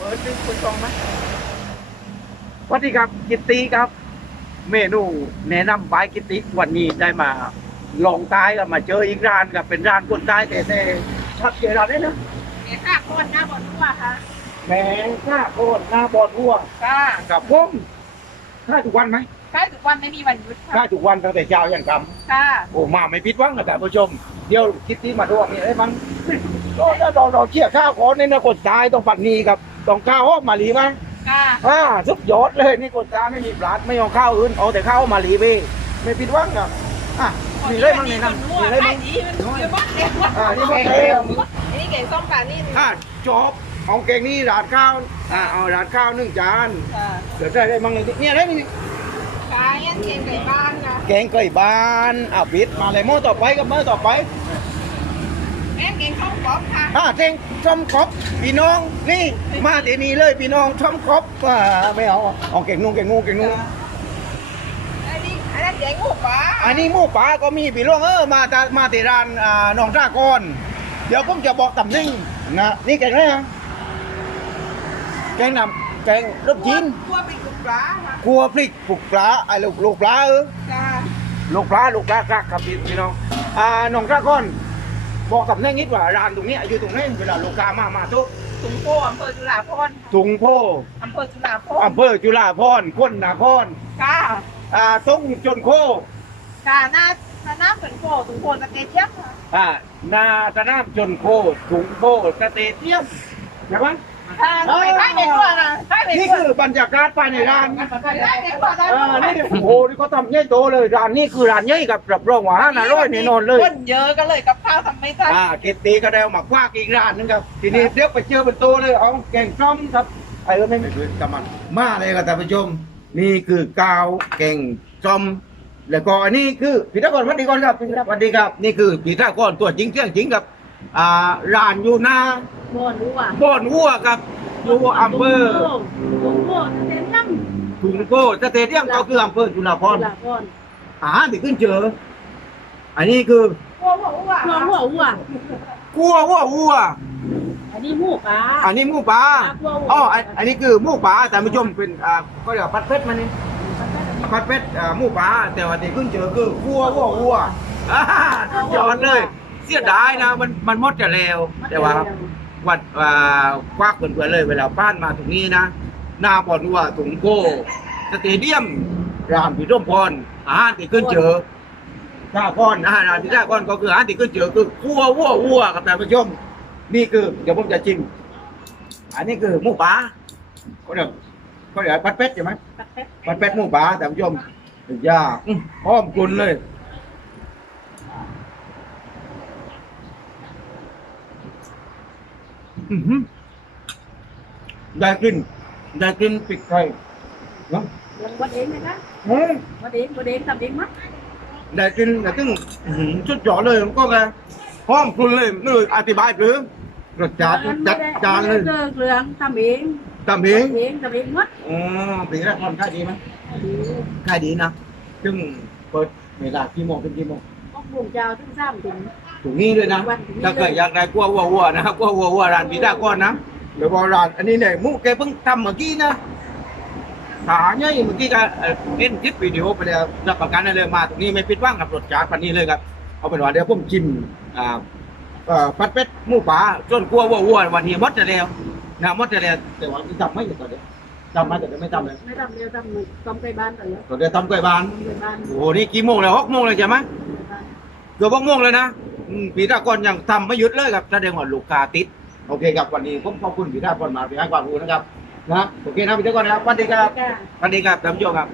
เปิดดึงคุณตรงไหมสวัสดีครับกิตติครับ เมนูแนะนำบายกิตติวันนี้ได้มาลองใต้ก็มาเจออีกร้านกับเป็นร้านคนใต้แต่แต่ชัดเจนร้านได้นะเดี๋ยวค่ะคนหน้าบนทั่วค่ะแมงข้าโคตรหน้าบอดทั่วค่ะกับผมข้าทุกวันไหมใกล้ทุกวันไม่มีวันหยุดข้าค่ะทุกวันตั้งแต่เช้ายันค่ำค่ะโอ้มาไม่ผิดหวังนะท่านผู้ชมเดี๋ยวคิดที่มาดูว่ามีอะไรบ้างเราเราเราเชี่ยข้าวขอในนะกดตายต้องปัดนี้ครับ ต้องข้าวหอมมาหลีมั้งค่ะอ่าสุดยอดเลยนี่กดตายไม่มีปลาดไม่เอาข้าวอื่นเอาแต่ข้าวหอมมาหลีไปไม่ผิดหวังครับอะมีอะไรบ้างในนั้นมีอะไรบ้างดีมันเยอะมากเลยอ่านี่มันเค็มนี่เก่งส้มปลานิ่มอ่าจอบเอาแกงนี่ราดข้าวอ่าเอาราดข้าวหนึ่งจานค่ะเดี๋ยวได้ได้บ้างเลยเนี่ยได้นี่ขายยันเก่งไก่บ้านค่ะแกงไก่บ้านอะปิดมาเลยหม้อต่อไปกับหม้อต่อไป แม่เก่งข้าวป๊อปค่ะอ่าเท่งช่อมครบพี่น้องนี่มาที่นี่เลยพี่น้องช่อมครบอ่าไม่เอาเอาเก่งนุ่งเก่งนุ่งเก่งนุ่งอันนี้อันนั้นเก่งหมูปลาอันนี้หมูป่าก็มีพี่น้องเออมาจากมาที่ร้านอ่าน้องจ้ากอนเดี๋ยวผมจะบอกตำแหน่งนะนี่แกงอะไรนะแกงนำแกงลูกจีนตัวเป็นกุปลาค่ะครัวพริกปลูกปลาไอ้ลูกลูกปลาเออค่ะลูกปลาลูกปลาครับครับพี่พี่น้องอ่าน้องจ้ากอน บอกตำแหน่งนิดว่าร้านตรงนี้อยู่ตรงไหนเวลาลูกค้ามามาทุกถุงโพอำเภอจุฬาภรณ์ถุงโพอำเภอจุฬาภรอำณ์เภอจุฬาภรณ์คนนาครค่ะอ่าตรงจนโคค่ะหน้าหน้าหน้าเป็นโพถุงโพสเตเดียมค่ะอ่านาตะน้ำจนโคถุงโคสเตเดียมใช่ไหมค่ะไปค่าย ในตัวค่ะค่ายในนี่ตัวคือบรรยากาศภายในร้านค่ายในตัวได้อ่านี่โอ้โหนี่เขาทำใหญ่โตเลยร้านนี้คือร้านใหญ่กับรับรองว่าห้าร้อยแน่นอนเลย คนเยอะก็เลยกับข้าวทำไม่ทันอ่าเกตตีก็ได้เอามาคว้าอีกร้านนึงครับ ทีนี้เดี๋ยวไปเจอเป็นโตเลยเอาแกงส้มครับไอ้เออไม่ไม่คือกำมันมาเลยครับท่านผู้ชมนี่คือกาวแกงส้มแล้วก็อันนี้คือพี่ตะกอนสวัสดีก่อนครับสวัสดีครับ นี่คือพี่ตะกอนตัวจริงเสียงจริงครับ อ่าร้านอยู่หน้าบอนรู้ว่าบ่อนวัวครับ อยู่อำเภอโอ้โหเต็มน้ถุงโก้สเตเดียมก็คืออำเภอจุฬาภำรณ์ละก่อนอาหารที่ขึ้นเจอ อันนี้คือหัวหัวหัวหัวหัวหัวกัววัววัว อันนี้หมูปลาอันนี้หมูป่ากัววัวอ๋ออันอันนี้คือหมูป่าแต่านผู้ชมเป็นอ่าก็เรียกว่าพัดเพชรมานี่พัดเพชรอ่าหมูป่าแต่ว่าที่ขึ้นเจอคือกัววัววัวอ่าสุดยอดเลยเสียดายนะมันมันหมดจะแล้ว แต่ว่าวัดอ่าควักเพื่อนๆเลยเวลาป้านมาตรงนี้นะ หน้าบอลว่าถุงโก้สเตเดียมรามพิรมพรอาหารที่ขึ้นเจอท่าก้อนอาหารที่ท่าก้อนก็คืออาหารที่ขึ้นเจอคือวัววัววัวครับท่านผู้ชมนี่คือเดี๋ยวผมจะชิมอันนี้คือหมูป่าก็เดี๋ยวก็เดี๋ยวพัดเป็ดใช่ไหมพัดเป็ดหมูป่าท่านผู้ชมย่างอื้อหอมกลุ่นเลย อื้อหือ ได้กลินได้กลินพริกไทยเนาะยังวัดเองนะคะเฮ้ยวัดเองวัดเองทำเองมั้ยได้กลินได้กลินอื้อหือชุดยอดเลยมันก็ไงหอมกลุ่นเลยนี่เลยอธิบายหรือรสชาติจัดจานเลยเกลือเกลืองทำเองตำเองทำเองทำเองมัดอ๋อปีแรกทำขายดีไหมขายดีนะซึ่งเปิดเวลากี่โมงถึงกี่โมงออก บุงเจ้าถึงสามถึงถึงนี้เลยนะวันถึงนี้ถ้าเกิดอยากได้กัววัววัวนะครับกัววัววัวร้านพีด้าก้อนนะเดี๋ยวพอร้านอันนี้เนี่ยหมูแกเพิ่งทำเมื่อกี้นะขาเนี่ยเมื่อกี้ก็เอ่อเล่นคลิปวิดีโอไปแล้วรับประกันได้เลยมาตรงนี้ไม่ผิดหวังกับรสชาติพันนี้เลยครับเอาเป็นว่าเดี๋ยวผมชิมอ่าเอ่อผัดเป็ดหมูป่าจนกัววัววัววันนี้หมดจะแล้วนะหมดจะแล้วแต่ว่าที่ทำไม่อยู่ตอนเดียวทำมาแต่เดี๋ยวไม่ทำเลยไม่ทำเดียวทำต้มไก่บ้านต่อเยอะตอนเดียวทำไก่บาน ไก่บ้านโอ้โหนี่กี่โมงแล้วหกโมงเลยใช่ไหม เกือบหกโมงเลยนะอืมปีตากรยังทำไม่หยุดเลยครับแสดงว่าลูกค้าติด โอเคครับวันนี้ผมขอบคุณปีตากรมาที่ให้ความรู้นะครับนะโอเคนะปีตากรนะครับสวัสดีครับค่ะสวัสดีครับท่านผู้ชมครับ